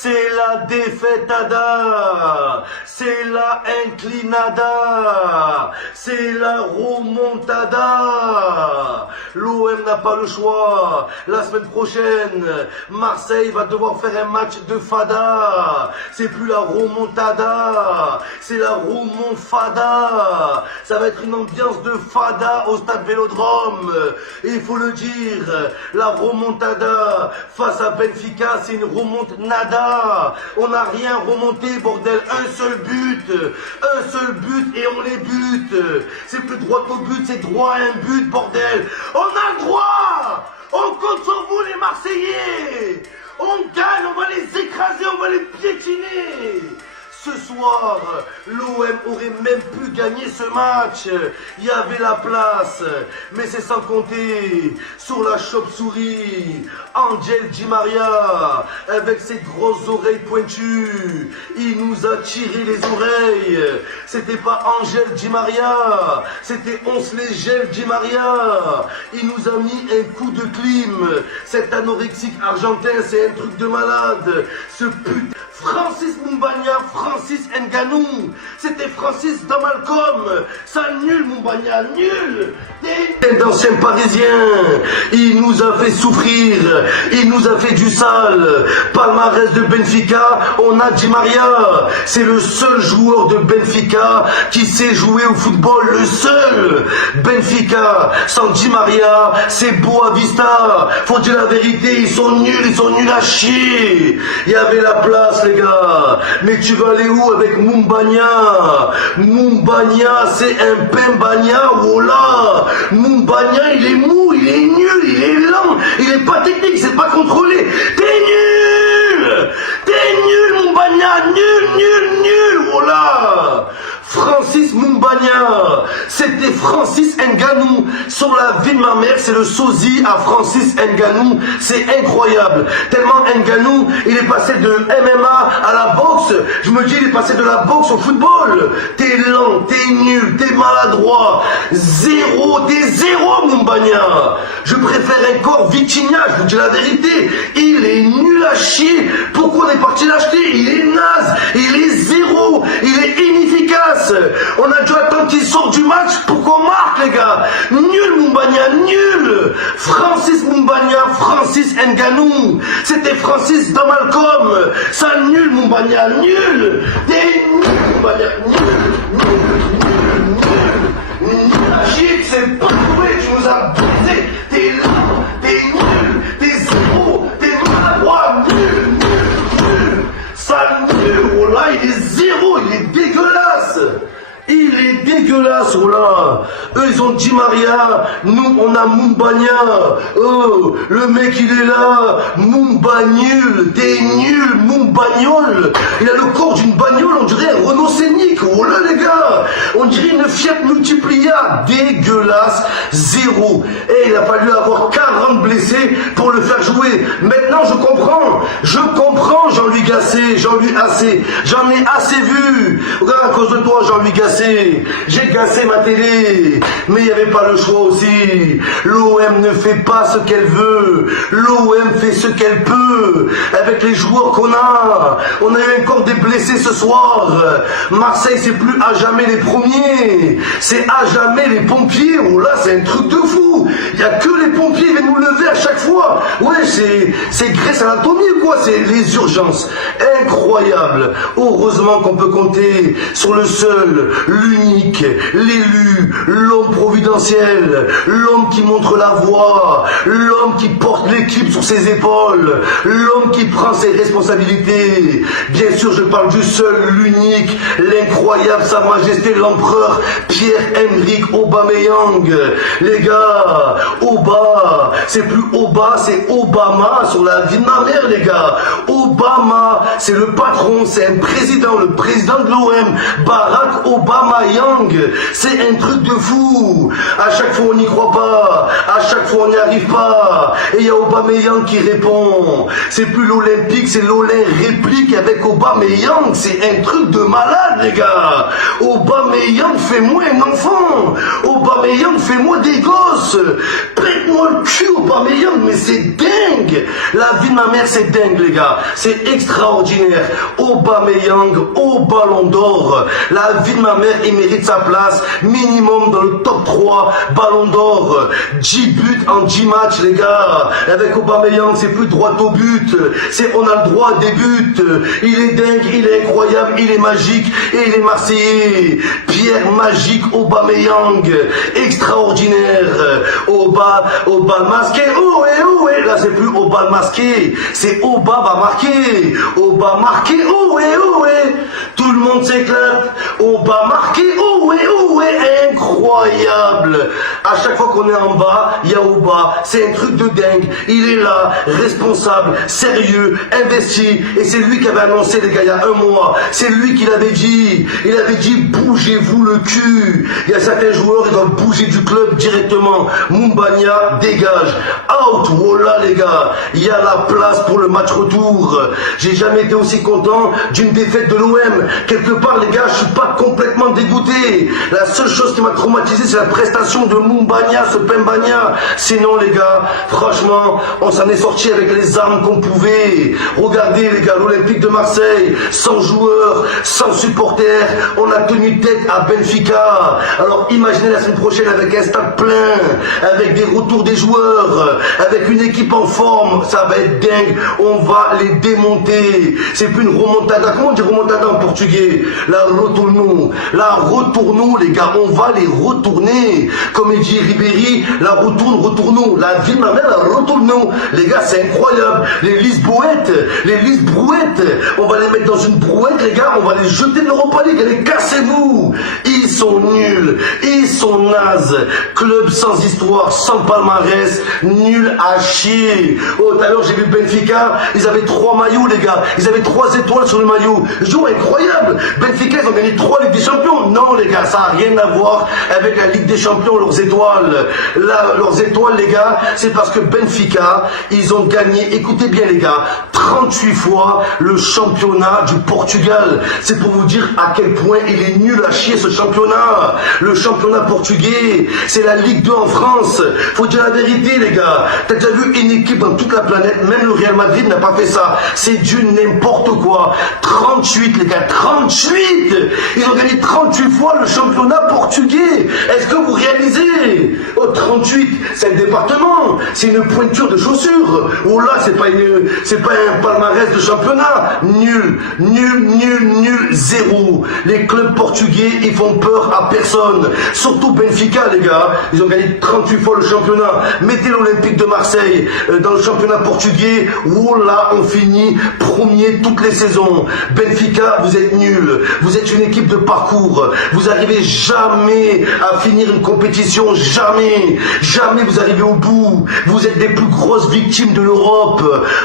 c'est la défaitada, c'est la inclinada, c'est la remontada. L'OM n'a pas le choix. La semaine prochaine, Marseille va devoir faire un match de fada. C'est plus la remontada, c'est la remonfada. Ça va être une ambiance de fada au stade Vélodrome. Et il faut le dire, la remontada face à Benfica, c'est une remontada. On n'a rien remonté, bordel. Un seul but et on les bute. C'est plus droit au but, c'est droit à un but, bordel. On a le droit. On compte sur vous les Marseillais. On gagne, on va les écraser, on va les piétiner. Ce soir, l'OM aurait même pu gagner ce match. Il y avait la place. Mais c'est sans compter sur la chauve-souris. Angel Di Maria, avec ses grosses oreilles pointues. Il nous a tiré les oreilles. C'était pas Angel Di Maria. C'était Onslégel Di Maria. Il nous a mis un coup de clim. Cet anorexique argentin, c'est un truc de malade. Ce putain. Francis Moumbagna, Francis Ngannou, c'était Francis dans Malcolm, ça nul Moumbagna, nul. Un ancien parisien, il nous a fait souffrir, il nous a fait du sale. Palmarès de Benfica, on a Di Maria, c'est le seul joueur de Benfica qui sait jouer au football, le seul. Benfica, sans Di Maria, c'est Boavista, faut dire la vérité, ils sont nuls à chier. Il y avait la place les gars, mais tu vas aller où avec Moumbagna? Moumbagna, c'est un Pembagna, voilà. Moumbagna, il est mou, il est nul, il est lent, il est pas technique, c'est pas contrôlé. T'es nul, Moumbagna, nul, voilà. Francis Moumbagna, c'était Francis Ngannou. Sur la vie de ma mère, c'est le sosie à Francis Ngannou. C'est incroyable. Tellement Ngannou, il est passé de MMA à la boxe. Je me dis, il est passé de la boxe au football. T'es lent, t'es nul, t'es maladroit. T'es zéro, Moumbagna. Je préfère encore Vitinha, je vous dis la vérité. Il est nul à chier. Pourquoi on est parti l'acheter? Il est naze, il est zéro, il est inefficace. On a dû attendre qu'il sorte du match pour qu'on marque les gars. Nul Moumbagna, nul. Francis Moumbagna, Francis Ngannou. C'était Francis dans Malcolm. Ça nul Moumbagna, nul. T'es nul Moumbagna, nul. Agite, c'est pas doué, tu nous as brisé. T'es lent, t'es nul, t'es zéro, t'es maladroit, nul. Ça nul, oh là, il est zéro, il est dégueulasse. Il est dégueulasse, oh là. Eux, ils ont Di Maria. Nous, on a Moumbagna. Oh, le mec, il est là. Moumbagnul. T'es nul, Moumbagnol. Il a le corps d'une bagnole, on dirait un Renault Scénic. Oh là, les gars. On dirait une Fiat Multiplia. Dégueulasse. Zéro. Et il a fallu avoir 40 blessés pour le faire jouer. Maintenant, je comprends, Jean-Louis Gasset. J'en ai assez vu. Regarde, à cause de toi, Jean-Louis Gasset. J'ai gassé ma télé, mais il n'y avait pas le choix aussi. L'OM ne fait pas ce qu'elle veut, l'OM fait ce qu'elle peut, avec les joueurs qu'on a. On a eu encore des blessés ce soir. Marseille, c'est plus à jamais les premiers, c'est à jamais les pompiers. Oh là, c'est un truc de fou. Il n'y a que les pompiers qui viennent nous lever à chaque fois. Ouais, c'est Grey's Anatomy ou quoi? C'est les urgences. Incroyable. Heureusement qu'on peut compter sur le seul, l'unique, l'élu, l'homme providentiel, l'homme qui montre la voie, l'homme qui porte l'équipe sur ses épaules, l'homme qui prend ses responsabilités. Bien sûr, je parle du seul, l'unique, l'incroyable, Sa Majesté l'Empereur Pierre-Emerick Aubameyang. Les gars, Oba, c'est plus Oba, c'est Obama sur la vie de ma mère, les gars. Obama, c'est le patron, c'est un président, le président de l'OM, Barack Aubameyang. C'est un truc de fou. À chaque fois, on n'y croit pas. À chaque fois, on n'y arrive pas. Et il y a Aubameyang qui répond. C'est plus l'Olympique, c'est l'Olin réplique avec Aubameyang. C'est un truc de malade, les gars. Aubameyang, fais-moi un enfant. Aubameyang, fais-moi des gosses. pète-moi le cul Aubameyang, mais c'est dingue. La vie de ma mère, c'est dingue, les gars. C'est extraordinaire. Aubameyang au Ballon d'Or. La vie de ma mère, il mérite sa place minimum dans le top 3 Ballon d'Or. 10 buts en 10 matchs, les gars. Avec Aubameyang, c'est plus droit au but. On a le droit à des buts. Il est dingue, il est incroyable, il est magique et il est marseillais. Pierre magique Aubameyang. Extraordinaire. Au bal masqué. Oh et là, c'est plus au bal masqué. C'est Aubin va marquer. Aubin marqué. Oh et tout le monde s'éclate. Aubin marqué. Oh et incroyable. À chaque fois qu'on est en bas, il y a Aubin. C'est un truc de dingue. Il est là, responsable, sérieux, investi. Et c'est lui qui avait annoncé, les gars, il y a un mois. C'est lui qui l'avait dit. Il avait dit, bougez-vous le cul. Il y a certains joueurs, ils doivent bouger du club directement. Mumbagna, dégage. Out. Voilà, les gars. Il y a la place pour le match retour. J'ai jamais été aussi content d'une défaite de l'OM. Quelque part, les gars, je suis pas complètement dégoûté. La seule chose qui m'a traumatisé, c'est la prestation de Mumbagna, ce Pembagna. Sinon, les gars, franchement, on s'en est sorti avec les armes qu'on pouvait. Regardez, les gars, l'Olympique de Marseille, sans joueurs, sans supporters, on a tenu tête à Benfica. Alors, imaginez la semaine prochaine avec un stade plein, avec des retours des joueurs, avec une équipe en forme, ça va être dingue. On va les démonter. C'est plus une remontada. Comment on dit remontada en portugais? La retournou, les gars. On va les retourner. Comme il dit Ribéry, la retournou. La vie de ma mère, la retournou. Les gars, c'est incroyable. Les Lisbrouettes, on va les mettre dans une brouette, les gars. On va les jeter de l'Europa League. Allez, cassez-vous. Ils sont nuls. Ils sont nazes. Club sans histoire, sans palmarès, nul à chier. Oh, tout à l'heure, j'ai vu Benfica. Ils avaient 3 maillots, les gars. Ils avaient 3 étoiles sur le maillot. Jour incroyable. Benfica, ils ont gagné 3 Ligues des Champions. Non, les gars, ça n'a rien à voir avec la Ligue des Champions, leurs étoiles. Là, leurs étoiles, les gars, c'est parce que Benfica, ils ont gagné, écoutez bien, les gars, 38 fois le championnat du Portugal. C'est pour vous dire à quel point il est nul à chier, ce championnat. Le championnat portugais, c'est la Ligue 2 en France. Faut dire la vérité, les gars. T'as déjà vu une équipe dans toute la planète, même le Real Madrid n'a pas fait ça. C'est du n'importe quoi. 38, les gars, 38. Ils ont gagné 38 fois le championnat portugais. Est-ce que vous réalisez? Oh, 38, c'est un département. C'est une pointure de chaussures. Oh là, c'est pas un palmarès de championnat. Nul, 0. Les clubs portugais, ils font peur à personne. Surtout Benfica, les gars. Ils ont gagné 38 fois le championnat. Mettez l'Olympique de Marseille dans le championnat portugais. Oh là, on finit premier toutes les saisons. Benfica, vous êtes nuls. Vous êtes une équipe de parcours. Vous arrivez jamais à finir une compétition. Jamais vous arrivez au bout. Vous êtes les plus grosses victimes de l'Europe.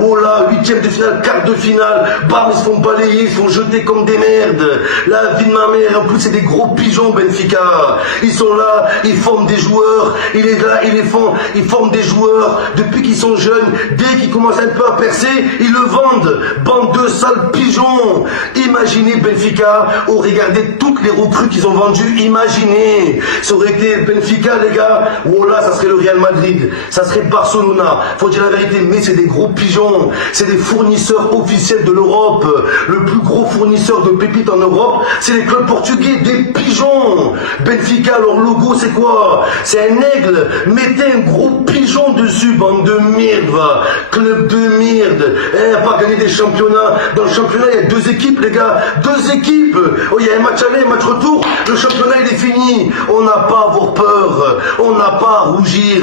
Oh là, 8e de finale, quart de finale. Bam, ils se font balayer, ils se font jeter comme des merdes. La vie de ma mère. En plus, c'est des gros pigeons, Benfica. Ils sont là, ils forment des joueurs. Ils forment des joueurs depuis qu'ils sont jeunes. Dès qu'ils commencent un peu à percer, ils le vendent. Bande de sales pigeons. Imaginez Benfica, regardez toutes les recrues qu'ils ont vendues. Imaginez, ça aurait été Benfica, les gars. Oh là, ça serait le Real Madrid. Ça serait Barcelona. Faut dire la vérité, mais c'est des gros pigeons. C'est des fournisseurs officiels de l'Europe. Le plus gros fournisseur de pépites en Europe, c'est les clubs portugais. Des pigeons. Benfica, leur logo, c'est quoi? C'est un aigle. Mettez un gros pigeon dessus, bande de merde, va. Club de merde. Pas gagner des championnats. Dans le championnat, il y a 2 équipes, les gars. 2 équipes. Oh, il y a un match aller, un match retour. Le championnat, il est fini. On n'a pas à avoir peur. On n'a pas à rougir.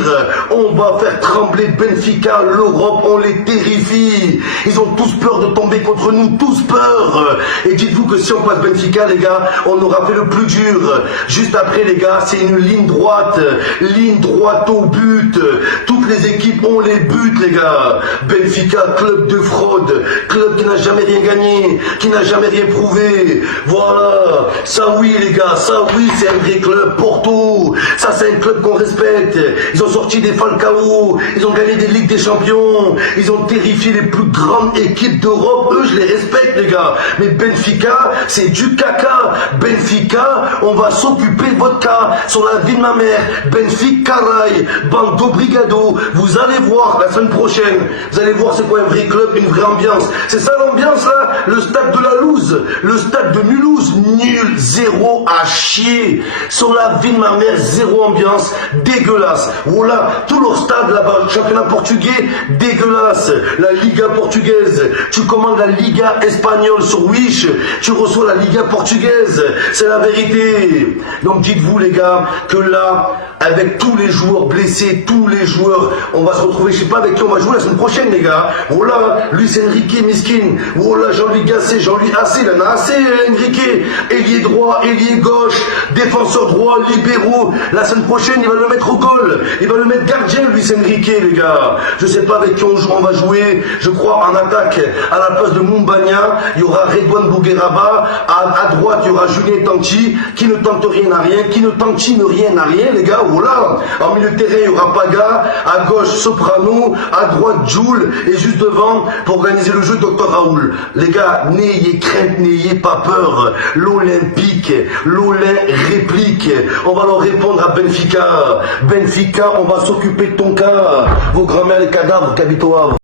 On va faire trembler Benfica, l'Europe. On les terrifie. Ils ont tous peur de tomber contre nous. Tous peur. Et dites-vous que si on passe Benfica, les gars, on aura fait le plus dur. Juste après, les gars, c'est une ligne droite. Ligne droite au but. Toutes les équipes ont les buts, les gars. Benfica, club de fraude. Club qui n'a jamais rien gagné. Qui n'a jamais rien prouvé. Voilà. Ça, oui, les gars. Benfica, ça oui, c'est un vrai club. Porto, ça c'est un club qu'on respecte. Ils ont sorti des Falcao, ils ont gagné des Ligues des Champions, ils ont terrifié les plus grandes équipes d'Europe. Eux, je les respecte, les gars. Mais Benfica, c'est du caca. Benfica, on va s'occuper de votre cas sur la vie de ma mère. Benfica, Rai, Bando Brigado. Vous allez voir la semaine prochaine. Vous allez voir c'est quoi un vrai club, une vraie ambiance. C'est ça l'ambiance là. Le stade de la Louse, le stade de Mulhouse, nul, zéro à chier. Sur la vie de ma mère, zéro ambiance, dégueulasse. Voilà, tout leur stade là-bas, le championnat portugais, dégueulasse. La Liga portugaise, tu commandes la Liga espagnole sur Wish, tu reçois la Liga portugaise. C'est la vérité. Donc dites-vous les gars, que là, avec tous les joueurs blessés, tous les joueurs, on va se retrouver, je sais pas avec qui on va jouer la semaine prochaine les gars. Voilà, Luis Enrique Miskin, voilà Jean-Louis Gasset, Jean-Louis Assé, il en a assez Enrique, ailier droit, ailier gauche, défenseur droit, libéraux. La semaine prochaine, il va le mettre au goal, il va le mettre gardien Luis Enrique les gars. Je sais pas avec qui on va jouer, je crois en attaque, à la place de Mumbagna, il y aura Redouane Bougueraba, à droite il y aura Julien Tanti, qui ne tente rien à rien, qui ne tentine rien à rien les gars. Voilà, en milieu de terrain il y aura Paga, à gauche Soprano, à droite Joule et juste devant pour organiser le jeu Dr Raoul. Les gars, n'ayez crainte, n'ayez pas peur. L'Olympique, l'Olin réplique. On va leur répondre à Benfica. Benfica, on va s'occuper de ton cas. Vos grands-mères les cadavres, Cabitoa.